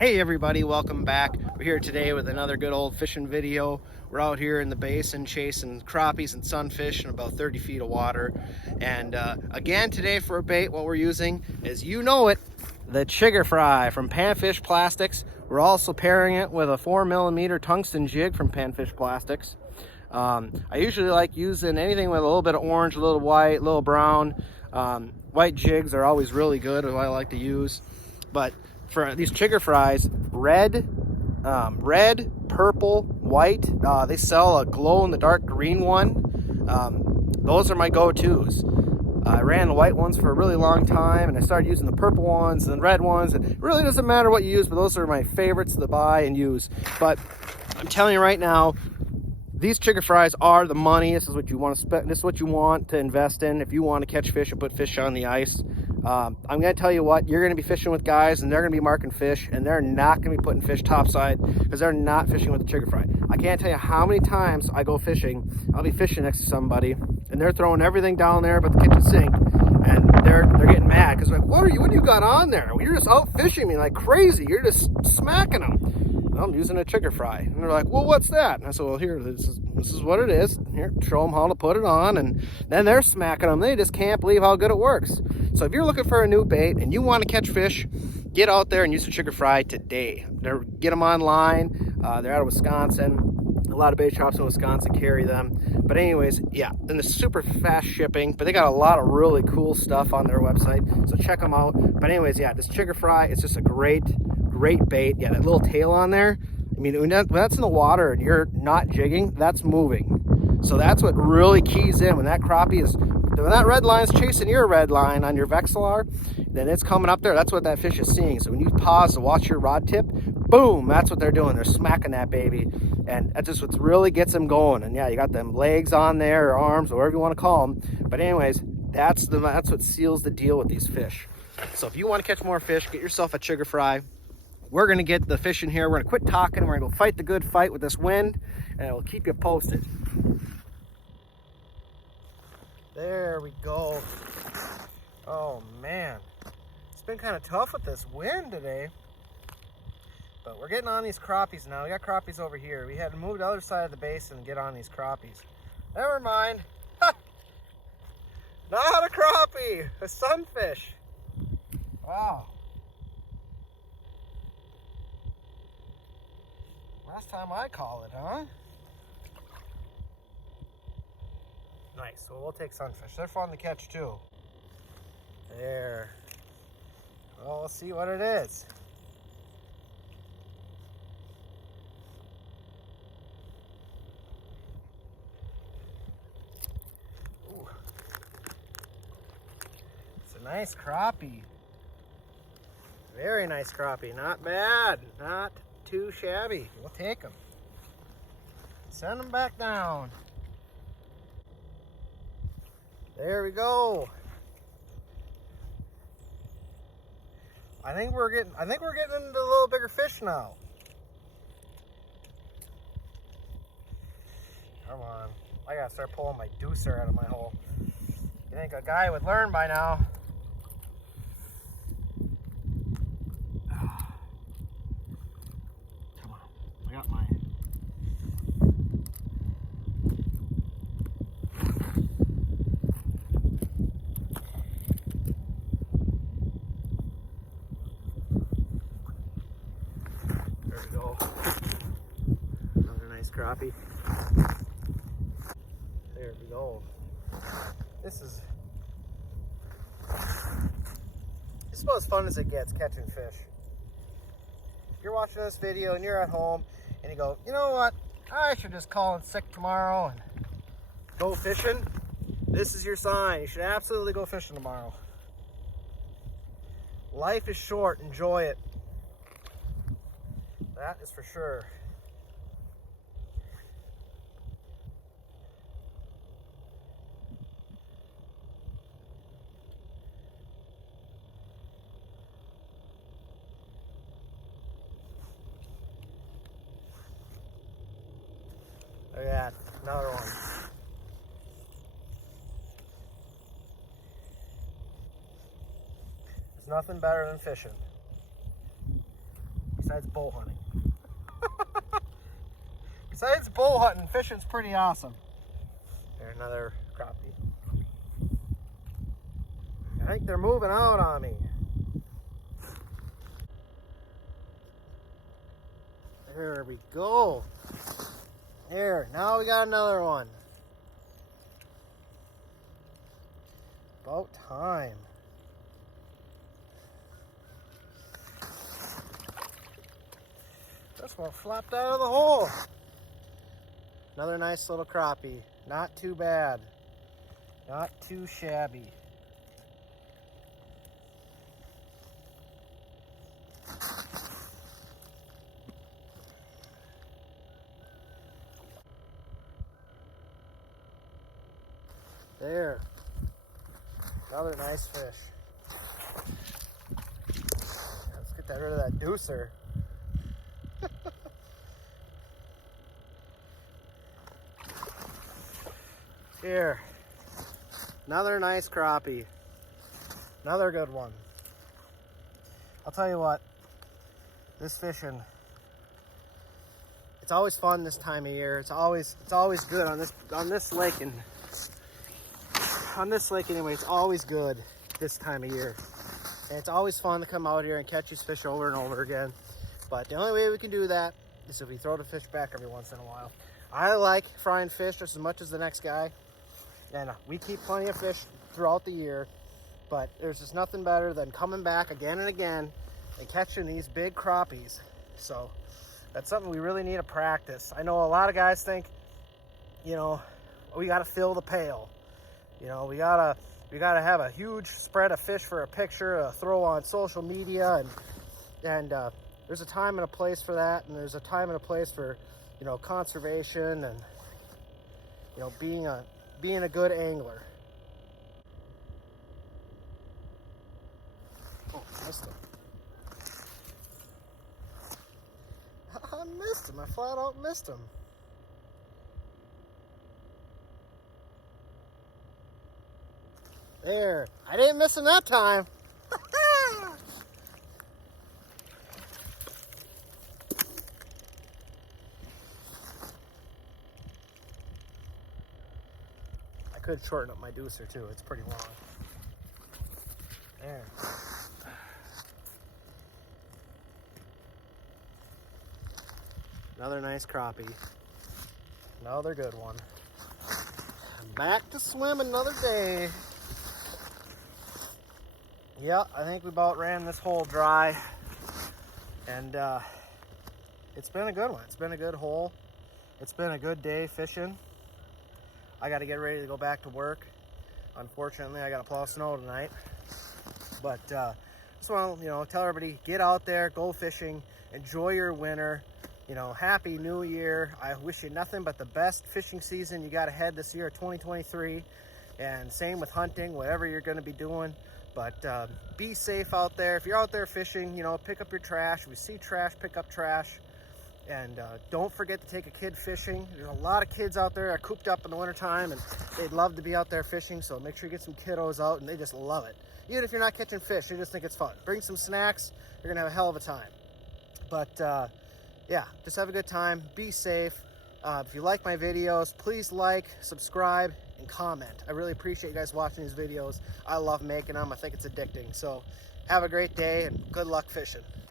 Hey everybody, welcome back. We're here today with another good old fishing video. We're out here in the basin chasing crappies and sunfish in about 30 feet of water. And again today for a bait, what we're using is, you know it, the chigger fry from Panfish Plastics. We're also pairing it with a 4mm tungsten jig from Panfish Plastics. I usually like using anything with a little bit of orange, a little white, a little brown. White jigs are always really good, what I like to use. But for these chigger fries, red, purple, white. They sell a glow-in-the-dark green one. Those are my go-tos. I ran the white ones for a really long time, and I started using the purple ones and the red ones. And it really doesn't matter what you use, but those are my favorites to buy and use. But I'm telling you right now, these chigger fries are the money. This is what you want to spend. This is what you want to invest in if you want to catch fish and put fish on the ice. I'm going to tell you what, you're going to be fishing with guys and they're going to be marking fish, and they're not going to be putting fish topside because they're not fishing with the chigger fry. I can't tell you how many times I go fishing. I'll be fishing next to somebody and they're throwing everything down there but the kitchen sink, and they're getting mad because like, what do you got on there? Well, you're just out fishing me like crazy. You're just smacking them. I'm using a chigger fry. And they're like, well, what's that? And I said, well, here, this is what it is. Here, show them how to put it on. And then they're smacking them. They just can't believe how good it works. So if you're looking for a new bait and you want to catch fish, get out there and use the chigger fry today. Get them online. They're out of Wisconsin. A lot of bait shops in Wisconsin carry them. But anyways, yeah, and the super fast shipping. But they got a lot of really cool stuff on their website. So check them out. But anyways, yeah, this chigger fry, it's just a great bait. Yeah, that little tail on there, I mean, when that's in the water and you're not jigging, that's moving. So that's what really keys in. When that crappie is, when that red line's chasing your red line on your Vexilar, then it's coming up there. That's what that fish is seeing. So when you pause to watch your rod tip, boom, that's what they're doing. They're smacking that baby, and that's just what really gets them going. And yeah, you got them legs on there, or arms, or whatever you want to call them. But anyways, that's what seals the deal with these fish. So if you want to catch more fish, get yourself a chigger fry. We're going to get the fish in here. We're going to quit talking. We're going to go fight the good fight with this wind, and we'll keep you posted. There we go. Oh, man. It's been kind of tough with this wind today. But we're getting on these crappies now. We got crappies over here. We had to move to the other side of the basin and get on these crappies. Never mind. Not a crappie. A sunfish. Wow. Last time I call it, huh? Nice. Well, we'll take sunfish. They're fun to catch too. There. Well, we'll see what it is. Ooh. It's a nice crappie. Very nice crappie. Not bad. Not too shabby. We'll take them. Send them back down. There we go. I think we're getting into a little bigger fish now. Come on. I gotta start pulling my deucer out of my hole. You think a guy would learn by now? I got my there we go. Another nice crappie. There we go. This is about as fun as it gets catching fish. If you're watching this video and you're at home and you go, you know what, I should just call in sick tomorrow and go fishing, this is your sign. You should absolutely go fishing tomorrow. Life is short, enjoy it. That is for sure. Look at that, another one. There's nothing better than fishing. besides bow hunting. Besides bow hunting, fishing's pretty awesome. There's another crappie. I think they're moving out on me. There we go. There, now we got another one. About time. This one flopped out of the hole. Another nice little crappie. Not too bad. Not too shabby. There. Another nice fish. Let's get rid of that deucer. Here. Another nice crappie. Another good one. I'll tell you what. This fishing, it's always fun this time of year. It's always good on this lake, and on this lake anyway, it's always good this time of year. And it's always fun to come out here and catch these fish over and over again. But the only way we can do that is if we throw the fish back every once in a while. I like frying fish just as much as the next guy. And we keep plenty of fish throughout the year. But there's just nothing better than coming back again and again and catching these big crappies. So that's something we really need to practice. I know a lot of guys think, you know, we got to fill the pail. You know, we gotta have a huge spread of fish for a picture, throw on social media, and there's a time and a place for that, and there's a time and a place for, you know, conservation and, you know, being a good angler. Oh, missed him. I missed him. I flat out missed him. There. I didn't miss him that time. I could shorten up my deucer too. It's pretty long. There. Another nice crappie. Another good one. I'm back to swim another day. Yeah, I think we about ran this hole dry, and it's been a good one. It's been a good hole. It's been a good day fishing. I got to get ready to go back to work. Unfortunately, I got to plow snow tonight. But just want to, you know, tell everybody, get out there, go fishing, enjoy your winter. You know, Happy New Year. I wish you nothing but the best fishing season you got ahead this year, 2023. And same with hunting, whatever you're going to be doing. But be safe out there. If you're out there fishing, you know, pick up your trash. If we see trash, pick up trash. And don't forget to take a kid fishing. There's a lot of kids out there that are cooped up in the wintertime, and they'd love to be out there fishing. So make sure you get some kiddos out, and they just love it. Even if you're not catching fish, they just think it's fun. Bring some snacks. You're going to have a hell of a time. But yeah, just have a good time. Be safe. If you like my videos, please like, subscribe, and comment. I really appreciate you guys watching these videos. I love making them. I think it's addicting. So have a great day and good luck fishing.